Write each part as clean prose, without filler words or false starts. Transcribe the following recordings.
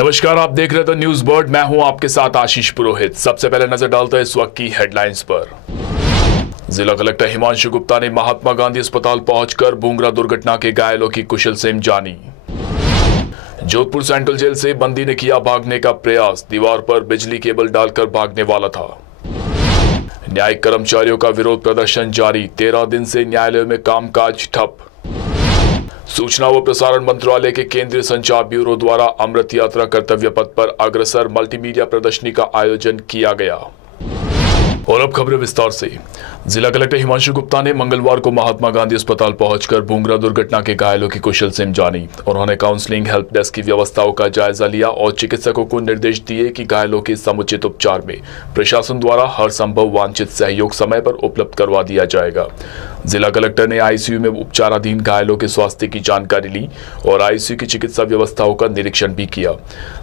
नमस्कार, आप देख रहे थे न्यूज बर्ड। मैं हूं आपके साथ आशीष पुरोहित। सबसे पहले नजर डालते हैं इस वक्त की हेडलाइंस पर। जिला कलेक्टर हिमांशु गुप्ता ने महात्मा गांधी अस्पताल पहुंचकर भूंगरा दुर्घटना के घायलों की कुशल सेम जानी। जोधपुर सेंट्रल जेल से बंदी ने किया भागने का प्रयास, दीवार पर बिजली केबल डालकर भागने वाला था। न्यायिक कर्मचारियों का विरोध प्रदर्शन जारी, 13 दिन से न्यायालय में कामकाज ठप। सूचना व प्रसारण मंत्रालय के केंद्रीय संचार ब्यूरो द्वारा अमृत यात्रा कर्तव्य पथ पर अग्रसर मल्टीमीडिया प्रदर्शनी का आयोजन किया गया। और अब खबरें विस्तार से। जिला कलेक्टर हिमांशु गुप्ता ने मंगलवार को महात्मा गांधी अस्पताल पहुंचकर भूंगरा दुर्घटना के घायलों की कुशल सेम जानी। उन्होंने काउंसलिंग, हेल्प डेस्क की व्यवस्थाओं का जायजा लिया और चिकित्सकों को निर्देश दिए कि घायलों के समुचित उपचार में प्रशासन द्वारा हर संभव वांछित सहयोग समय पर उपलब्ध करवा दिया जाएगा। जिला कलेक्टर ने आईसीयू में उपचाराधीन घायलों के स्वास्थ्य की जानकारी ली और आईसीयू की चिकित्सा व्यवस्थाओं का निरीक्षण भी किया।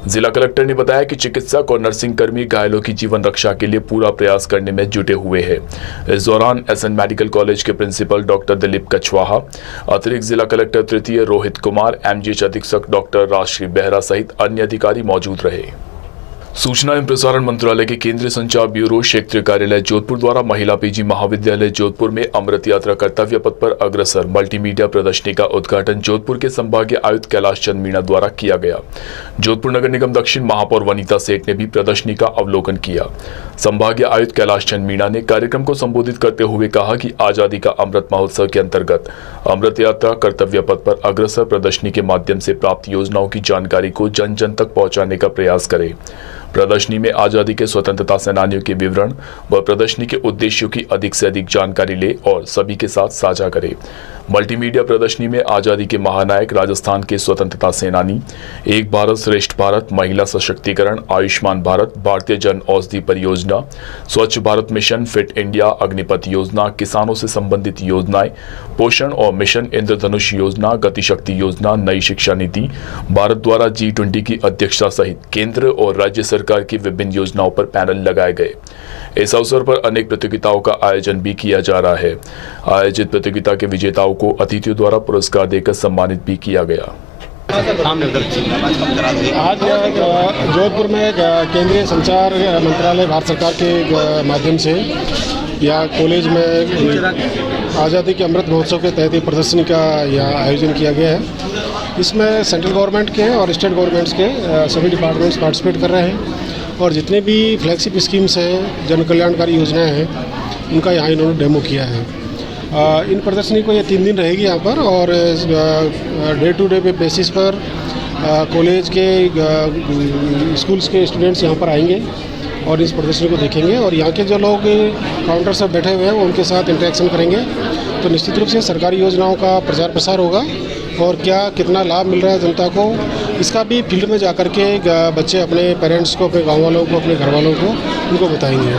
जिला कलेक्टर ने बताया कि चिकित्सक और नर्सिंग कर्मी घायलों की जीवन रक्षा के लिए पूरा प्रयास करने में जुटे हुए हैं। इस दौरान एसएन मेडिकल कॉलेज के प्रिंसिपल डॉक्टर दिलीप कछवाहा, अतिरिक्त जिला कलेक्टर तृतीय रोहित कुमार, एमजीएच अधीक्षक डॉक्टर राजश्री बेहरा सहित अन्य अधिकारी मौजूद रहे। सूचना एवं प्रसारण मंत्रालय के केंद्रीय संचार ब्यूरो क्षेत्रीय कार्यालय जोधपुर द्वारा महिला पीजी महाविद्यालय जोधपुर में अमृत यात्रा कर्तव्य पथ पर अग्रसर मल्टीमीडिया प्रदर्शनी का उद्घाटन जोधपुर के संभागीय आयुक्त कैलाश चंद मीणा द्वारा किया गया। जोधपुर नगर निगम दक्षिण महापौर वनीता सेठ ने भी प्रदर्शनी का अवलोकन किया। संभागीय आयुक्त कैलाश चंद मीणा ने कार्यक्रम को संबोधित करते हुए कहा कि आजादी का अमृत महोत्सव के अंतर्गत अमृत यात्रा कर्तव्य पथ पर अग्रसर प्रदर्शनी के माध्यम से प्राप्त योजनाओं की जानकारी को जन जन तक पहुंचाने का प्रयास करें। प्रदर्शनी में आजादी के स्वतंत्रता सेनानियों के विवरण व प्रदर्शनी के उद्देश्यों की अधिक से अधिक जानकारी ले और सभी के साथ साझा करें। मल्टीमीडिया प्रदर्शनी में आजादी के महानायक, राजस्थान के स्वतंत्रता सेनानी, एक भारत श्रेष्ठ भारत, महिला सशक्तिकरण, आयुष्मान भारत, भारतीय जन औषधि परियोजना, Swachh Bharat mission, fit India, Agnipath योजना, किसानों से संबंधित योजनाएं, पोषण और मिशन इंद्रधनुष योजना, गतिशक्ति योजना, नई शिक्षा नीति, भारत द्वारा G20 की अध्यक्षता सहित केंद्र और राज्य सरकार की विभिन्न योजनाओं पर पैनल लगाए गए। इस अवसर पर अनेक प्रतियोगिताओं का आयोजन भी किया जा रहा है। आयोजित प्रतियोगिता के विजेताओं को अतिथियों द्वारा पुरस्कार देकर सम्मानित भी किया गया। आज जोधपुर में केंद्रीय संचार मंत्रालय भारत सरकार के माध्यम से या कॉलेज में आज़ादी के अमृत महोत्सव के तहत प्रदर्शनी का यह आयोजन किया गया है। इसमें सेंट्रल गवर्नमेंट के और स्टेट गवर्नमेंट्स के सभी डिपार्टमेंट्स पार्टिसिपेट कर रहे हैं और जितने भी फ्लैगशिप स्कीम्स हैं, जन कल्याणकारी योजनाएं हैं, उनका यहाँ इन्होंने डेमो किया है। इन प्रदर्शनी को ये 3 दिन रहेगी यहाँ पर और डे टू डे बेसिस पर कॉलेज के स्कूल्स के स्टूडेंट्स यहाँ पर आएंगे और इस प्रदर्शनी को देखेंगे और यहाँ के जो लोग काउंटर पर बैठे हुए हैं वो उनके साथ इंटरेक्शन करेंगे। तो निश्चित रूप से सरकारी योजनाओं का प्रचार प्रसार होगा और क्या कितना लाभ मिल रहा है जनता को, इसका भी फील्ड में जाकर के बच्चे अपने पेरेंट्स को, अपने गाँव वालों को, अपने घर वालों को उनको बताएंगे।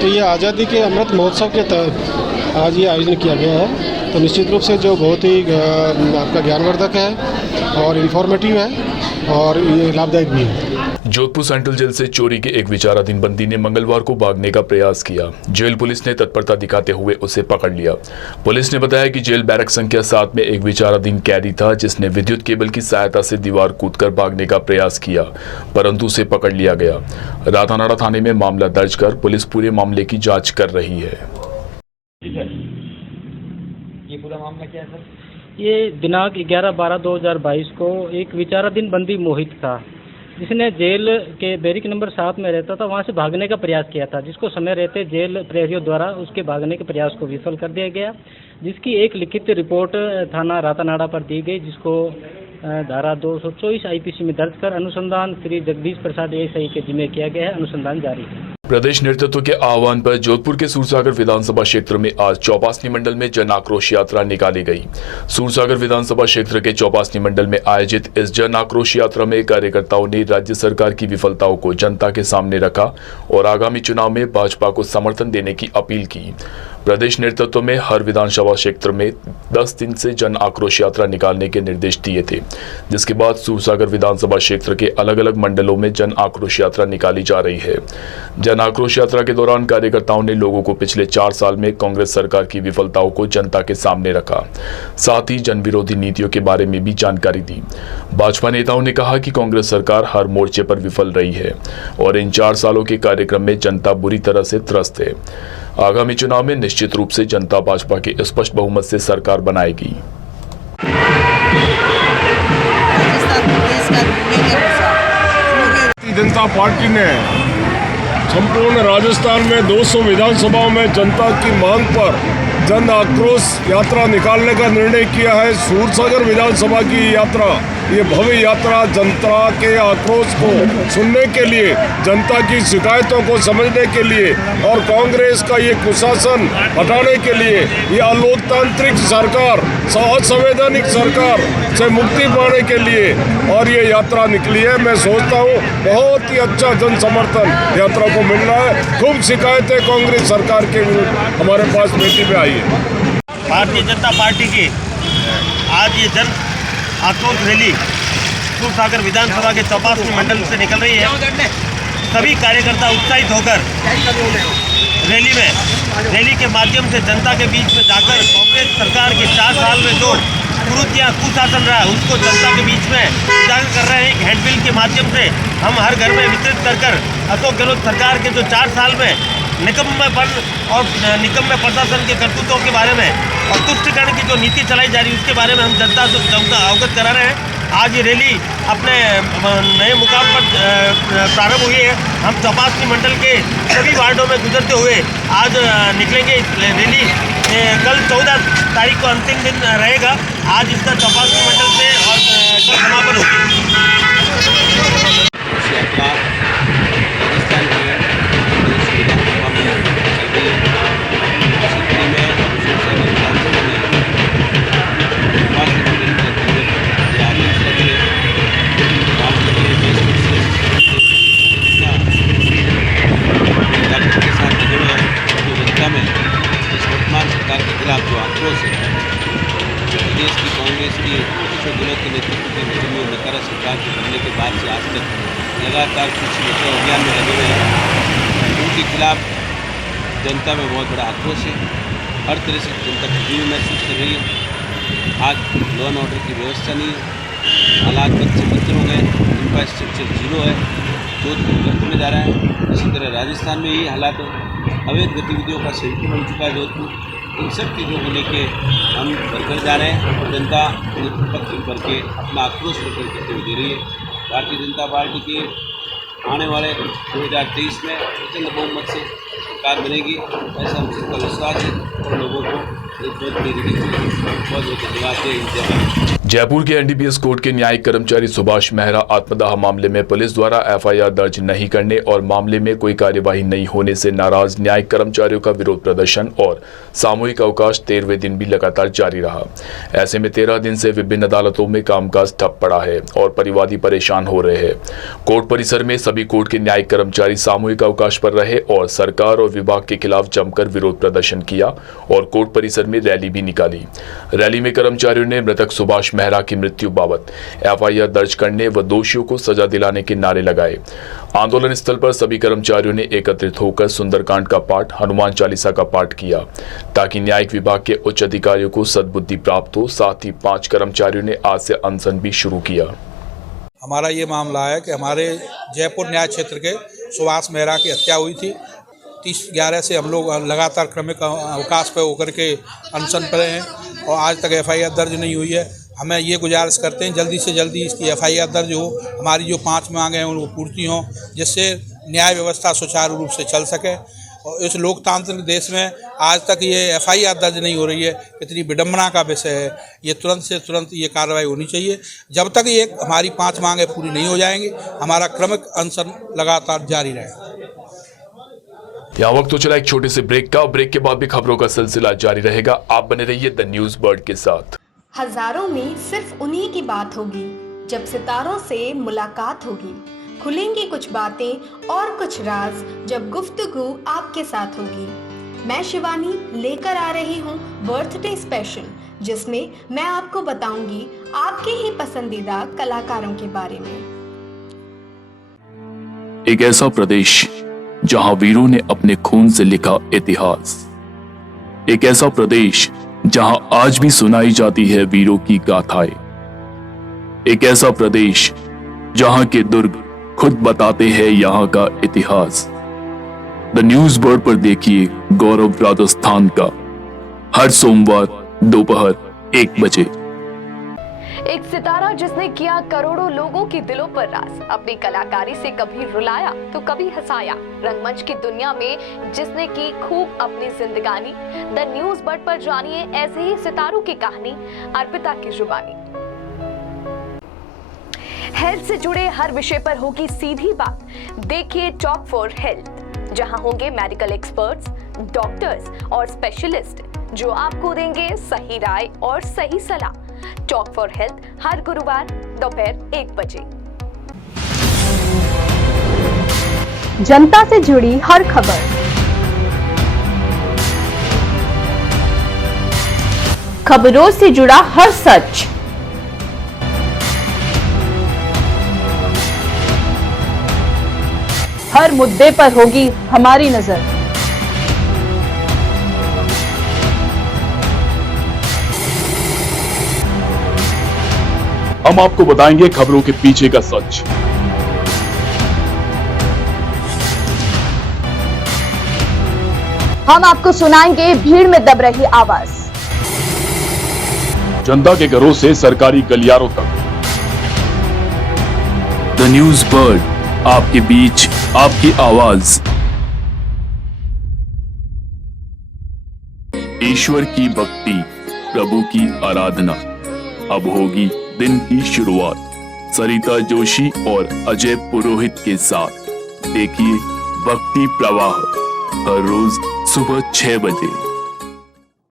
तो ये आज़ादी के अमृत महोत्सव के तहत आज ये आयोजन किया गया है। तो निश्चित रूप से जो बहुत ही आपका ज्ञानवर्धक है और इन्फॉर्मेटिव है और ये लाभदायक भी है। जोधपुर सेंट्रल जेल से चोरी के एक विचाराधीन बंदी ने मंगलवार को भागने का प्रयास किया। जेल पुलिस ने तत्परता दिखाते हुए उसे पकड़ लिया। पुलिस ने बताया कि जेल बैरक संख्या 7 में एक विचाराधीन कैदी था जिसने विद्युत केबल की सहायता से दीवार कूदकर भागने का प्रयास किया, परंतु उसे पकड़ लिया गया। रातानाड़ा थाने में मामला दर्ज कर पुलिस पूरे मामले की जाँच कर रही है। ये पूरा मामला क्या है सर? ये दिनांक 11/12/2022 को एक विचाराधीन बंदी मोहित था, जिसने जेल के बैरिक नंबर 7 में रहता था, वहां से भागने का प्रयास किया था, जिसको समय रहते जेल प्रहरियों द्वारा उसके भागने के प्रयास को विफल कर दिया गया, जिसकी एक लिखित रिपोर्ट थाना रातानाड़ा पर दी गई, जिसको धारा 224 आईपीसी में दर्ज कर अनुसंधान श्री जगदीश प्रसाद एएसआई के जिम्मे किया गया है। अनुसंधान जारी है। प्रदेश नेतृत्व के आह्वान पर जोधपुर के सूरसागर विधानसभा क्षेत्र में आज चौपासनी मंडल में जन आक्रोश यात्रा निकाली गई। सूरसागर विधानसभा क्षेत्र के चौपासनी मंडल में आयोजित इस जन आक्रोश यात्रा में कार्यकर्ताओं ने राज्य सरकार की विफलताओं को जनता के सामने रखा और आगामी चुनाव में भाजपा को समर्थन देने की अपील की। प्रदेश नेतृत्व में हर विधानसभा क्षेत्र में 10 दिन से जन आक्रोश यात्रा निकालने के निर्देश दिए थे, जिसके बाद सूरसागर विधानसभा क्षेत्र के अलग अलग मंडलों में जन आक्रोश यात्रा निकाली जा रही है। जन आक्रोश यात्रा के दौरान कार्यकर्ताओं ने लोगों को पिछले 4 साल में कांग्रेस सरकार की विफलताओं को जनता के सामने रखा, साथ ही जन विरोधी नीतियों के बारे में भी जानकारी दी। भाजपा नेताओं ने कहा कि कांग्रेस सरकार हर मोर्चे पर विफल रही है और इन 4 सालों के कार्यक्रम में जनता बुरी तरह से त्रस्त है। आगामी चुनाव में निश्चित रूप से जनता भाजपा के स्पष्ट बहुमत से सरकार बनाएगी। जनता पार्टी ने संपूर्ण राजस्थान में 200 विधानसभाओं में जनता की मांग पर जन आक्रोश यात्रा निकालने का निर्णय किया है। सूरसागर विधानसभा की यात्रा, ये भव्य यात्रा जनता के आक्रोश को सुनने के लिए, जनता की शिकायतों को समझने के लिए और कांग्रेस का ये कुशासन हटाने के लिए, ये अलोकतांत्रिक सरकार, असंवैधानिक सरकार से मुक्ति पाने के लिए और ये यात्रा निकली है। मैं सोचता हूँ बहुत ही अच्छा जन समर्थन यात्रा को मिल रहा है। खूब शिकायतें कांग्रेस सरकार के हमारे पास पेटी में आई है। भारतीय जनता पार्टी की आज ये जन आक्रोश रैली सूरसागर विधानसभा के 84 मंडल से निकल रही है। सभी कार्यकर्ता उत्साहित होकर रैली के माध्यम से जनता के बीच में जाकर कांग्रेस सरकार के 4 साल में जो कुरीतियां, कुशासन रहा है उसको जनता के बीच में उजागर कर रहे हैं। एक हैंडबिल के माध्यम से हम हर घर में वितरित कर अशोक गहलोत सरकार के जो 4 साल में निकम्मेपन और निकम्मे प्रशासन के करतूतों के बारे में और तुष्टिकरण की जो नीति चलाई जा रही है उसके बारे में हम जनता से अवगत करा रहे हैं। आज ये रैली अपने नए मुकाम पर प्रारंभ हुई है। हम 84 मंडल के सभी वार्डों में गुजरते हुए आज निकलेंगे। रैली कल 14 तारीख को अंतिम दिन रहेगा। आज इसका 84 मंडल से और कल समापन होगी। सरकार के खिलाफ जो आक्रोश है, प्रदेश की कांग्रेस की अशोक गहलोत के नेतृत्व की नजमी नकारा सरकार के बनने के बाद से आज तक लगातार कृषि बचाओ अभियान में लगे हुए हैं। उनके खिलाफ जनता में बहुत बड़ा आक्रोश है। हर तरह से जनता खुशी महसूस कर रही है। आज लॉ एंड ऑर्डर की व्यवस्था नहीं है, हालात बद से बदतर हो गए, इंफ्रास्ट्रक्चर जीरो है, जोधपुर गर्त में जा रहा है। इसी तरह राजस्थान में ये हालात है, अवैध गतिविधियों का सेंटर बन चुका है जोधपुर। इन सब चीज़ों को लेके हम बढ़कर जा रहे हैं और जनता पक्ष भर के अपना आक्रोश प्रकट करते हुए दे रही है। भारतीय जनता पार्टी के आने वाले 2023 में प्रचंड बहुमत से सरकार बनेगी, ऐसा हम सबका विश्वास है और लोगों को बहुत बड़ी बहुत धन्यवाद दें। जयपुर के एनडीपीएस कोर्ट के न्यायिक कर्मचारी सुभाष मेहरा आत्मदाह मामले में पुलिस द्वारा एफआईआर दर्ज नहीं करने और मामले में कोई कार्यवाही नहीं होने से नाराज न्यायिक कर्मचारियों का विरोध प्रदर्शन और सामूहिक अवकाश 13वें दिन भी लगातार जारी रहा। ऐसे में 13 दिन से विभिन्न अदालतों में कामकाज ठप पड़ा है और परिवादी परेशान हो रहे हैं। कोर्ट परिसर में सभी कोर्ट के न्यायिक कर्मचारी सामूहिक अवकाश पर रहे और सरकार और विभाग के खिलाफ जमकर विरोध प्रदर्शन किया और कोर्ट परिसर में रैली भी निकाली। रैली में कर्मचारियों ने मृतक सुभाष मेहरा की मृत्यु बाबत एफआईआर दर्ज करने व दोषियों को सजा दिलाने के नारे लगाए। आंदोलन स्थल पर सभी कर्मचारियों ने एकत्रित होकर सुंदरकांड का पाठ, हनुमान चालीसा का पाठ किया ताकि न्यायिक विभाग के उच्च अधिकारियों को सद्बुद्धि प्राप्त हो। साथ ही 5 कर्मचारियों ने आज से अनशन भी शुरू किया। हमारा ये मामला है कि हमारे जयपुर न्याय क्षेत्र के सुभाष मेहरा की हत्या हुई थी। 30/11 से हम लोग लगातार क्रमिक अवकाश पर होकर के अनशन पर हैं और आज तक एफआईआर दर्ज नहीं हुई है। हमें ये गुजारिश करते हैं जल्दी से जल्दी इसकी एफआईआर दर्ज हो, हमारी जो 5 मांगें हैं वो पूर्ति हों, जिससे न्याय व्यवस्था सुचारू रूप से चल सके। और इस लोकतांत्रिक देश में आज तक ये एफआईआर दर्ज नहीं हो रही है, कितनी विडम्बना का विषय है। ये तुरंत से तुरंत ये कार्रवाई होनी चाहिए। जब तक ये हमारी 5 मांगें पूरी नहीं हो जाएंगी, हमारा क्रमिक अनशन लगातार जारी रहेगा। यहाँ वक्त तो चला एक छोटे से ब्रेक का। ब्रेक के बाद भी खबरों का सिलसिला जारी रहेगा। आप बने रहिए द न्यूज बर्ड के साथ। हजारों में सिर्फ उन्हीं की बात होगी जब सितारों से मुलाकात होगी। खुलेंगी कुछ बातें और कुछ राज जब गुफ्तगू आपके साथ होगी। मैं शिवानी लेकर आ रही हूँ बर्थडे स्पेशल, जिसमें मैं आपको बताऊंगी आपके ही पसंदीदा कलाकारों के बारे में। एक ऐसा प्रदेश जहां वीरों ने अपने खून से लिखा इतिहास, एक ऐसा प्रदेश जहां आज भी सुनाई जाती है वीरों की गाथाएं, एक ऐसा प्रदेश जहां के दुर्ग खुद बताते हैं यहां का इतिहास। द न्यूज बोर्ड पर देखिए गौरव राजस्थान का, हर सोमवार दोपहर 1 बजे। एक सितारा जिसने किया करोड़ों लोगों के दिलों पर राज, अपनी कलाकारी से कभी रुलाया तो कभी हंसाया, रंगमंच की दुनिया में जिसने की खूब अपनी जिंदगानी। द न्यूज बर्ड पर जानिए ऐसे ही सितारों की कहानी, अर्पिता की जुबानी। हेल्थ से जुड़े हर विषय पर होगी सीधी बात। देखिए टॉक फॉर हेल्थ, जहां होंगे मेडिकल एक्सपर्ट्स, डॉक्टर्स और स्पेशलिस्ट जो आपको देंगे सही राय और सही सलाह। टॉक फॉर हेल्थ हर गुरुवार दोपहर 1 बजे। जनता से जुड़ी हर खबर, खबरों से जुड़ा हर सच, हर मुद्दे पर होगी हमारी नजर। हम आपको बताएंगे खबरों के पीछे का सच। हम आपको सुनाएंगे भीड़ में दब रही आवाज, जनता के घरों से सरकारी गलियारों तक। द न्यूज बर्ड, आपके बीच, आपकी आवाज। ईश्वर की भक्ति, प्रभु की आराधना, अब होगी दिन की शुरुआत सरिता जोशी और अजय पुरोहित के साथ। देखिए भक्ति प्रवाह हर रोज सुबह 6 बजे।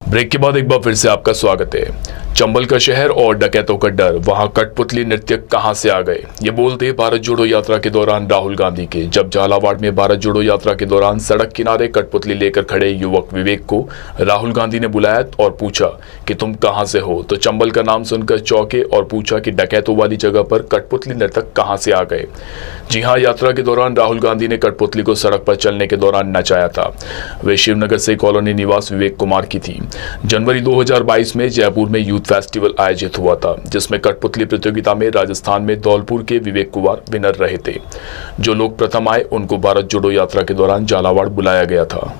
ब्रेक के बाद एक बार फिर से आपका स्वागत है। चंबल का शहर और डकैतों का डर, वहां कठपुतली नृत्य कहां से आ गए, ये बोलते भारत जोड़ो यात्रा के दौरान राहुल गांधी के। जब झालावाड़ में भारत जोड़ो यात्रा के दौरान सड़क किनारे कठपुतली लेकर खड़े युवक विवेक को राहुल गांधी ने बुलाया और पूछा कि तुम कहां से हो, तो चंबल का नाम सुनकर चौंके और पूछा कि डकैतों वाली जगह पर कठपुतली नर्तक कहां से आ गए। जी हां, यात्रा के दौरान राहुल गांधी ने कठपुतली को सड़क पर चलने के दौरान नचाया था। वे शिवनगर से कॉलोनी निवास विवेक कुमार की थी। जनवरी 2022 में जयपुर में यूथ फेस्टिवल आयोजित हुआ था, जिसमें कठपुतली प्रतियोगिता में राजस्थान में धौलपुर के विवेक कुमार विनर रहे थे। जो लोग प्रथम आए उनको भारत जोड़ो यात्रा के दौरान झालावाड़ बुलाया गया था।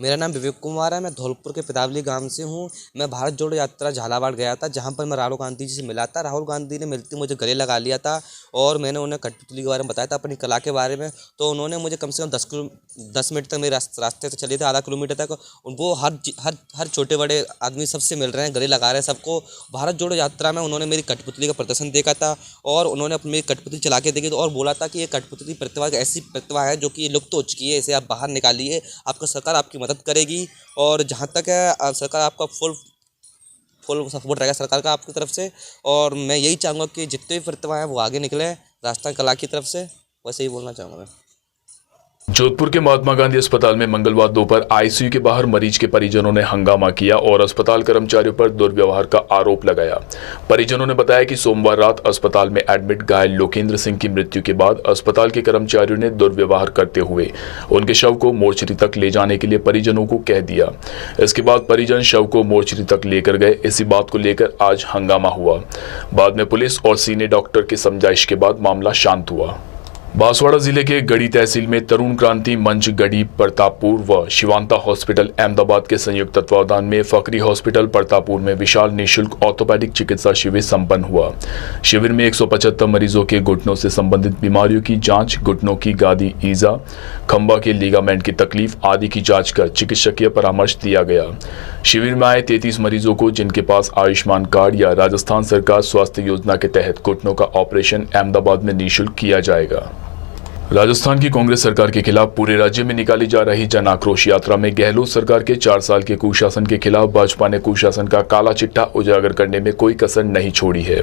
मेरा नाम विवेक कुमार है, मैं धौलपुर के पितावली गांव से हूं। मैं भारत जोड़ो यात्रा झालावाड़ गया था, जहां पर मैं राहुल गांधी जी से मिला था। राहुल गांधी ने मिलते मुझे गले लगा लिया था और मैंने उन्हें कठपुतली के बारे में बताया था, अपनी कला के बारे में। तो उन्होंने मुझे कम से कम 10 मिनट तक मेरे रास्ते से चले थे, आधा किलोमीटर तक। उनको हर छोटे बड़े आदमी सबसे मिल रहे हैं, गले लगा रहे हैं सबको। भारत जोड़ो यात्रा में उन्होंने मेरी कठपुतली का प्रदर्शन देखा था और उन्होंने अपनी मेरी कठपुतली चला के देखी और बोला था कि ये कठपुतली प्रतिभा ऐसी प्रतिभा है जो कि लुप्त हो चुकी है, इसे आप बाहर निकालिए, आपका सरकार आपकी मदद करेगी। और जहाँ तक है सरकार आपका फुल सपोर्ट रहेगा सरकार का आपकी तरफ से। और मैं यही चाहूँगा कि जितने भी प्रतिभा हैं वो आगे निकले राजस्थान कला की तरफ से, वैसे ही बोलना चाहूँगा मैं। जोधपुर के महात्मा गांधी अस्पताल में मंगलवार दोपहर आईसीयू के बाहर मरीज के परिजनों ने हंगामा किया और अस्पताल कर्मचारियों पर दुर्व्यवहार का आरोप लगाया। परिजनों ने बताया कि सोमवार रात अस्पताल में एडमिट घायल लोकेंद्र सिंह की मृत्यु के बाद अस्पताल के कर्मचारियों ने दुर्व्यवहार करते हुए उनके शव को मोर्चरी तक ले जाने के लिए परिजनों को कह दिया। इसके बाद परिजन शव को मोर्चरी तक लेकर गए। इसी बात को लेकर आज हंगामा हुआ। बाद में पुलिस और सीनियर डॉक्टर की समझाइश के बाद मामला शांत हुआ। बांसवाड़ा जिले के गढ़ी तहसील में तरुण क्रांति मंच गढ़ी प्रतापपुर व शिवांता हॉस्पिटल अहमदाबाद के संयुक्त तत्वावधान में फकरी हॉस्पिटल प्रतापपुर में विशाल निःशुल्क ऑर्थोपेडिक चिकित्सा शिविर संपन्न हुआ। शिविर में 175 मरीजों के घुटनों से संबंधित बीमारियों की जांच, घुटनों की गादी ईजा, खंबा के लिगामेंट की तकलीफ आदि की जांच कर चिकित्सकीय परामर्श दिया गया। शिविर में आए 33 मरीजों को जिनके पास आयुष्मान कार्ड या राजस्थान सरकार स्वास्थ्य योजना के तहत घुटनों का ऑपरेशन अहमदाबाद में निःशुल्क किया जाएगा। राजस्थान की कांग्रेस सरकार के खिलाफ पूरे राज्य में निकाली जा रही जन आक्रोश यात्रा में गहलोत सरकार के 4 साल के कुशासन के खिलाफ भाजपा ने कुशासन का काला चिट्ठा उजागर करने में कोई कसर नहीं छोड़ी है।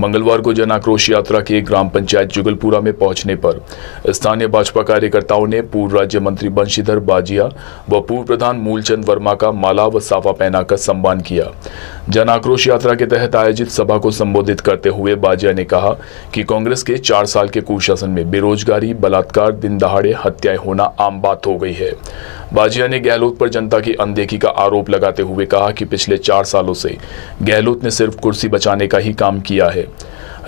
मंगलवार को जन आक्रोश यात्रा के ग्राम पंचायत जुगलपुरा में पहुंचने पर स्थानीय भाजपा कार्यकर्ताओं ने पूर्व राज्य मंत्री बंशीधर बाजिया व पूर्व प्रधान मूलचंद वर्मा का माला व साफा पहनाकर सम्मान किया। जन आक्रोश यात्रा के तहत आयोजित सभा को संबोधित करते हुए बाजिया ने कहा कि कांग्रेस के 4 साल के कुशासन में बेरोजगारी, बलात्कार, दिन दहाड़े हत्याएं होना आम बात हो गई है। बाजिया ने गहलोत पर जनता की अनदेखी का आरोप लगाते हुए कहा कि पिछले 4 सालों से गहलोत ने सिर्फ कुर्सी बचाने का ही काम किया है।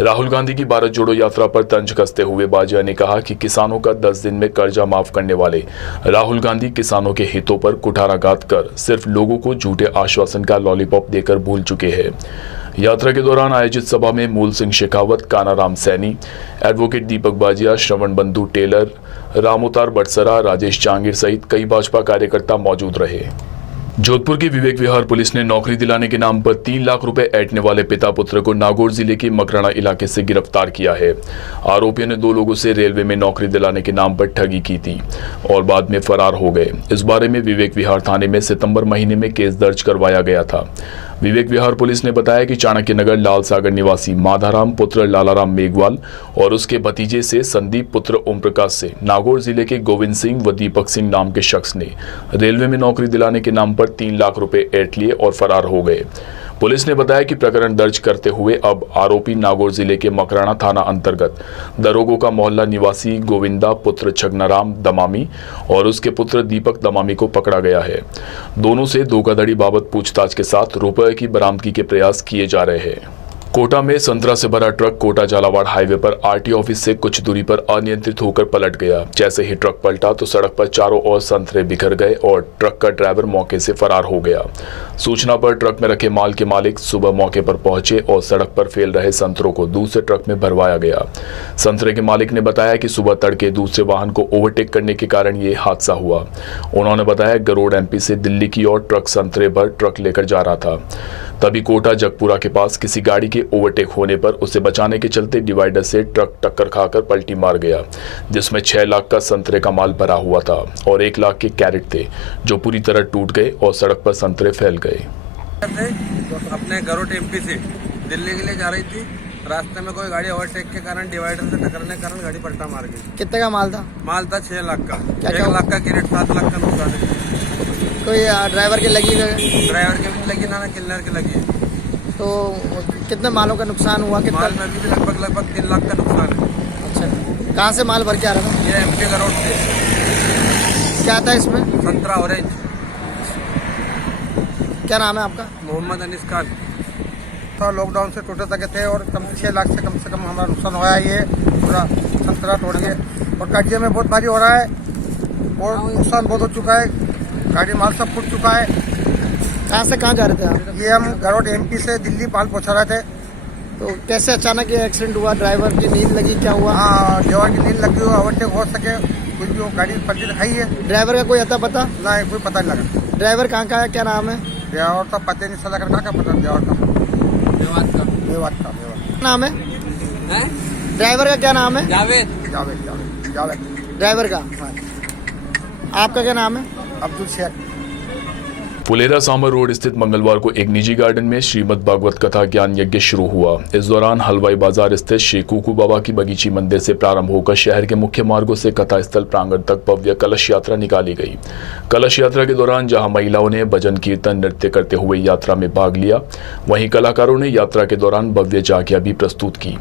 राहुल गांधी की भारत जोड़ो यात्रा पर तंज कसते हुए बाजिया ने कहा कि किसानों का 10 दिन में कर्जा माफ करने वाले राहुल गांधी किसानों के हितों पर कुठाराघात कर सिर्फ लोगों को झूठे आश्वासन का लॉलीपॉप देकर भूल चुके हैं। यात्रा के दौरान आयोजित सभा में मूल सिंह शेखावत, कानाराम सैनी, एडवोकेट दीपक बाजिया, श्रवण बंधु टेलर, रामोतार बटसरा, राजेश जांगीर सहित कई भाजपा कार्यकर्ता मौजूद रहे। जोधपुर की विवेक विहार पुलिस ने नौकरी दिलाने के नाम पर 3 लाख रुपए ऐंठने वाले पिता पुत्र को नागौर जिले के मकराना इलाके से गिरफ्तार किया है। आरोपियों ने 2 लोगों से रेलवे में नौकरी दिलाने के नाम पर ठगी की थी और बाद में फरार हो गए। इस बारे में विवेक विहार थाने में सितंबर महीने में केस दर्ज करवाया गया था। विवेक विहार पुलिस ने बताया कि चाणक्य नगर लाल सागर निवासी माधाराम पुत्र लालाराम मेघवाल और उसके भतीजे से संदीप पुत्र ओम प्रकाश से नागौर जिले के गोविंद सिंह व दीपक सिंह नाम के शख्स ने रेलवे में नौकरी दिलाने के नाम पर 3 लाख रुपए ऐंठ लिए और फरार हो गए। पुलिस ने बताया कि प्रकरण दर्ज करते हुए अब आरोपी नागौर जिले के मकराना थाना अंतर्गत दरोगों का मोहल्ला निवासी गोविंदा पुत्र छगनाराम दमामी और उसके पुत्र दीपक दमामी को पकड़ा गया है। दोनों से धोखाधड़ी बाबत पूछताछ के साथ रुपए की बरामदगी के प्रयास किए जा रहे हैं। कोटा में संतरा से भरा ट्रक कोटा झालावाड़ हाईवे पर आरटी ऑफिस से कुछ दूरी पर अनियंत्रित होकर पलट गया। जैसे ही ट्रक पलटा तो सड़क पर चारों ओर संतरे बिखर गए और ट्रक का ड्राइवर मौके से फरार हो गया। सूचना पर ट्रक में रखे माल के मालिक सुबह मौके पर पहुंचे और सड़क पर फैल रहे संतरों को दूसरे ट्रक में भरवाया गया। संतरे के मालिक ने बताया कि सुबह तड़के दूसरे वाहन को ओवरटेक करने के कारण ये हादसा हुआ। उन्होंने बताया गरोड़ एमपी से दिल्ली की ओर ट्रक संतरे भर ट्रक लेकर जा रहा था। तभी कोटा जगपुरा के पास किसी गाड़ी के ओवरटेक होने पर उसे बचाने के चलते डिवाइडर से ट्रक टक्कर खाकर पलटी मार गया, जिसमें 6 लाख का संतरे का माल भरा हुआ था और 1 लाख के कैरेट थे जो पूरी तरह टूट गए और सड़क पर संतरे फैल गए। अपने गरोट एमपी से दिल्ली के लिए जा रही थी। रास्ते में कोई गाड़ी ओवरटेक के कारण डिवाइडर से टकराने के कारण गाड़ी पलटा मार गई। कितने का माल था? माल था 6 लाख का। 1 लाख का कैरेट, 7 लाख का नुकसान है। कोई ड्राइवर की लगी? ड्राइवर की भी लगी ना किन्नर की लगी। तो कितने मालों का नुकसान हुआ? कितना? माल में भी लगभग 3 लाख का नुकसान है। अच्छा, कहाँ से माल भर के आ रहा था? ये एमपी गरोट से। क्या था इसमें? संतरा ऑरेंज। क्या नाम है आपका? मोहम्मद अनीस खान। तो लॉकडाउन से टूटे तक थे और 6 लाख से कम हमारा नुकसान हुआ है। ये पूरा संतरा तोड़ के और कटिया में बहुत भारी हो रहा है और नुकसान बहुत हो चुका है। गाड़ी माल सब फूट चुका है। कहाँ से कहाँ जा रहे थे आप? ये हम गरोट एमपी से दिल्ली माल पहुँचा रहे थे। तो कैसे अचानक ये एक्सीडेंट हुआ? ड्राइवर की नींद लगी? क्या हुआ? हाँ, ड्राइवर की नींद लगी हो, ओवरटेक हो सके कुछ भी हो, गाड़ी पलटी दिखाई है। ड्राइवर का कोई अता पता? नहीं, कोई पता नहीं लगा। ड्राइवर कहाँ का है? क्या नाम है? ड्राइवर का पता नहीं चला। कहाँ का पता? ड्राइवर का मेवात का नाम है? ड्राइवर का क्या नाम है? जावेद। ड्राइवर का? आपका क्या नाम है? अब्दुल शेख। फुलेरा सांबर रोड स्थित मंगलवार को एक निजी गार्डन में श्रीमद् भागवत कथा ज्ञान यज्ञ शुरू हुआ। इस दौरान हलवाई बाजार स्थित श्री कुकू बाबा की बगीची मंदिर से प्रारंभ होकर शहर के मुख्य मार्गों से कथा स्थल प्रांगण तक भव्य कलश यात्रा निकाली गई। कलश यात्रा के दौरान जहां महिलाओं ने भजन कीर्तन नृत्य करते हुए यात्रा में भाग लिया, वहीं कलाकारों ने यात्रा के दौरान भव्य झांकियां भी प्रस्तुत की।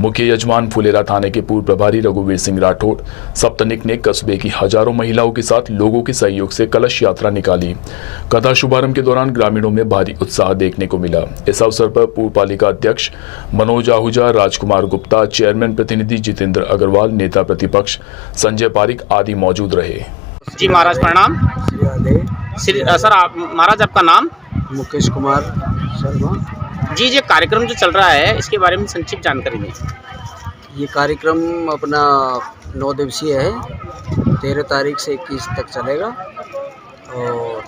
मुख्य यजमान फुलेरा थाने के पूर्व प्रभारी रघुवीर सिंह राठौड़ सप्तनिक ने कस्बे की हजारों महिलाओं के साथ लोगों के सहयोग से कलश यात्रा निकाली। कथा शुभारंभ के दौरान ग्रामीणों में भारी उत्साह देखने को मिला। इस अवसर पर पूर्व पालिका अध्यक्ष मनोज आहूजा, राजकुमार गुप्ता, चेयरमैन प्रतिनिधि जितेंद्र अग्रवाल, नेता प्रतिपक्ष संजय पारिक आदि मौजूद रहे। जी महाराज प्रणाम। सर आप महाराज आपका नाम? मुकेश कुमार शर्मा। जी, ये कार्यक्रम जो चल रहा है इसके बारे में संक्षिप्त जानकारी दें। ये कार्यक्रम अपना 9 दिवसीय है। 13 तारीख से 21 तक चलेगा और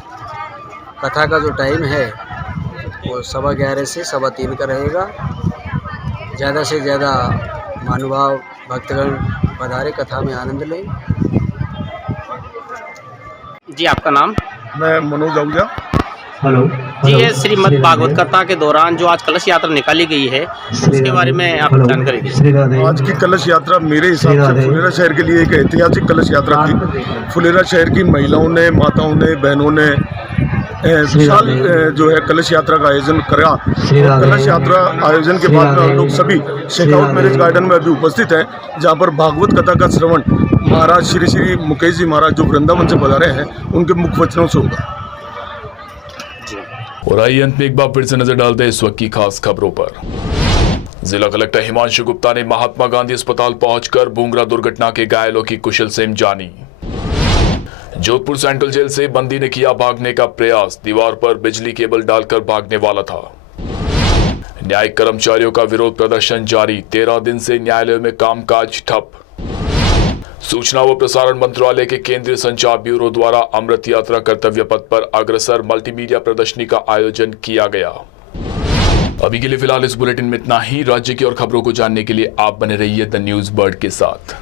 कथा का जो टाइम है वो 11:15 से 3:15 का रहेगा। ज़्यादा से ज़्यादा महानुभाव भक्तगण पधारे, कथा में आनंद लें। जी आपका नाम? मैं मनोज आहूजा। जी ये श्रीमद् भागवत कथा के दौरान जो आज कलश यात्रा निकाली गई है उसके बारे में आप जानकारी दीजिए। आज की कलश यात्रा मेरे हिसाब से फुलेरा शहर के लिए एक ऐतिहासिक कलश यात्रा थी। फुलेरा शहर की महिलाओं ने, माताओं ने, बहनों ने विशाल जो है कलश यात्रा का आयोजन करा। और कलश यात्रा आयोजन के बाद में हम लोग सभी शेखावत मैरिज गार्डन में अभी उपस्थित हैं, जहाँ पर भागवत कथा का श्रवण महाराज श्री श्री मुकेश जी महाराज जो वृंदावन से पधारे हैं उनके मुख वचनों से होगा। और आइए अंत में एक बार फिर से नजर डालते हैं इस वक्त की खास खबरों पर। जिला कलेक्टर हिमांशु गुप्ता ने महात्मा गांधी अस्पताल पहुंचकर भूंगरा दुर्घटना के घायलों की कुशल सेम जानी। जोधपुर सेंट्रल जेल से बंदी ने किया भागने का प्रयास, दीवार पर बिजली केबल डालकर भागने वाला था। न्यायिक कर्मचारियों का विरोध प्रदर्शन जारी, 13 दिन से न्यायालयों में कामकाज ठप। सूचना व प्रसारण मंत्रालय के केंद्रीय संचार ब्यूरो द्वारा अमृत यात्रा कर्तव्य पथ पर अग्रसर मल्टीमीडिया प्रदर्शनी का आयोजन किया गया। अभी के लिए फिलहाल इस बुलेटिन में इतना ही। राज्य की और खबरों को जानने के लिए आप बने रहिए द न्यूज बर्ड के साथ।